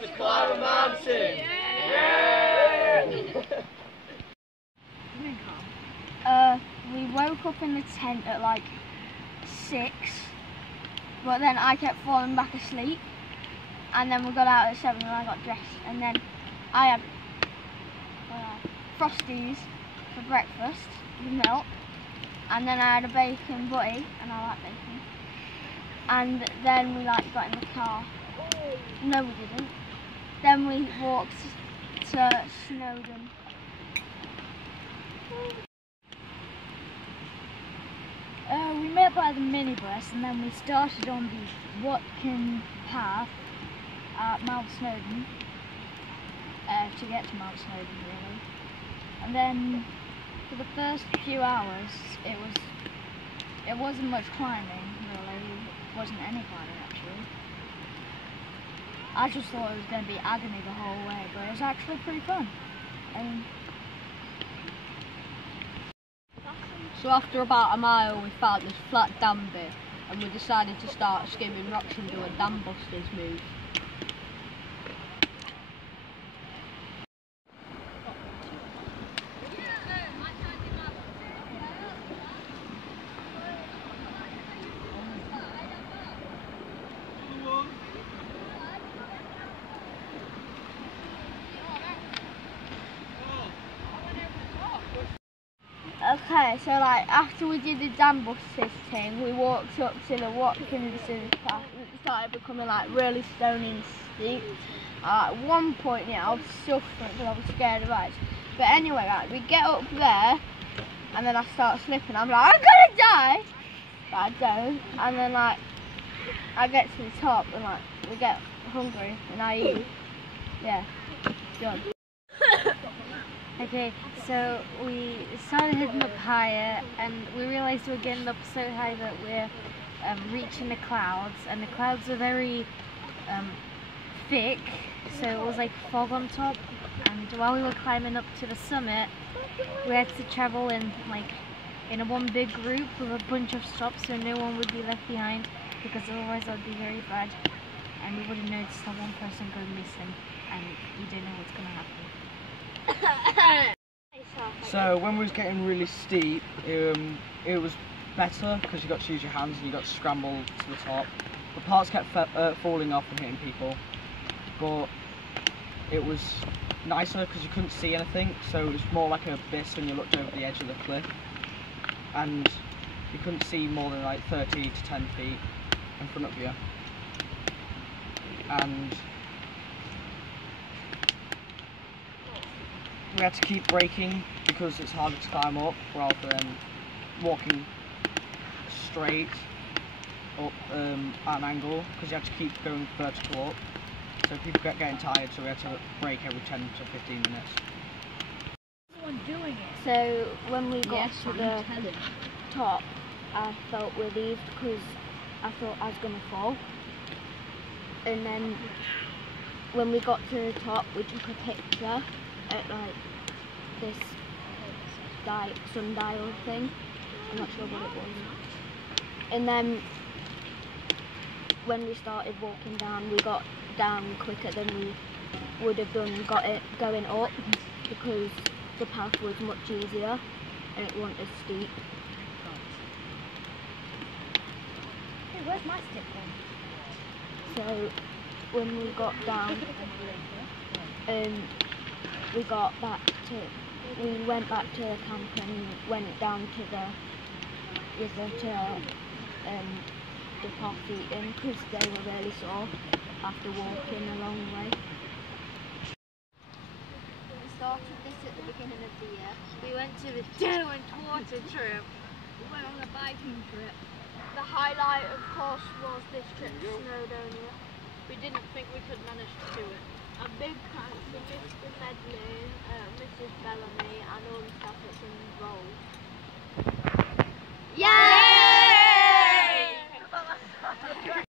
to climb a mountain! Yeah! We woke up in the tent at like 6, but then I kept falling back asleep, and then we got out at 7 and I got dressed, and then I had Frosties for breakfast with milk, and then I had a bacon butty, and I like bacon, and then we got in the car. No, we didn't. Then we walked to Snowdon. We met by the minibus, and then we started on the Watkin path at Mount Snowdon to get to Mount Snowdon, really. And then for the first few hours, it wasn't much climbing, really. It wasn't any climbing, actually. I just thought it was going to be agony the whole way, but it was actually pretty fun. So after about a mile we found this flat dam bit, and we decided to start skimming rocks and do a dam busters move. Okay, so after we did the dam busters thing, we walked up to the Watkins path. It started becoming really stony and steep. At one point, I was suffering because I was scared of heights. But anyway, we get up there, and then I start slipping. I'm like, I'm gonna die, but I don't. And then I get to the top, and we get hungry, and I eat. Yeah, done. Okay, so we started heading up higher, and we realised we were getting up so high that we're reaching the clouds, and the clouds are very thick, so it was like fog on top. And while we were climbing up to the summit, we had to travel in a one big group with a bunch of stops, so no one would be left behind, because otherwise that would be very bad, and we would have noticed that one person go missing, and we don't know what's going to happen. So when we was getting really steep, it was better because you got to use your hands and you got to scramble to the top. The parts kept falling off and hitting people, but it was nicer because you couldn't see anything, so it was more like an abyss when you looked over the edge of the cliff, and you couldn't see more than 30 to 10 feet in front of you. And we had to keep braking because it's harder to climb up rather than walking straight up at an angle, because you have to keep going vertical up. So people get getting tired, so we had to brake every 10 to 15 minutes. Doing it. So when we got to the top, I felt relieved because I thought I was going to fall. And then when we got to the top, we took a picture at this sundial thing. I'm not sure what it was. And then when we started walking down, we got down quicker than we would have done going up, because the path was much easier and it wasn't as steep. Hey, where's my stick then? So when we got down, we went back to the camp and went down to the river to the path eating, because they were really sore after walking a long way. We started this at the beginning of the year. We went to the Derwent water trip. We went on a biking trip. The highlight, of course, was this trip to Snowdon. We didn't think we could manage to do it. A big thanks to Mr. Medley, Mrs. Bellamy, and all the staff that's involved. Yeah!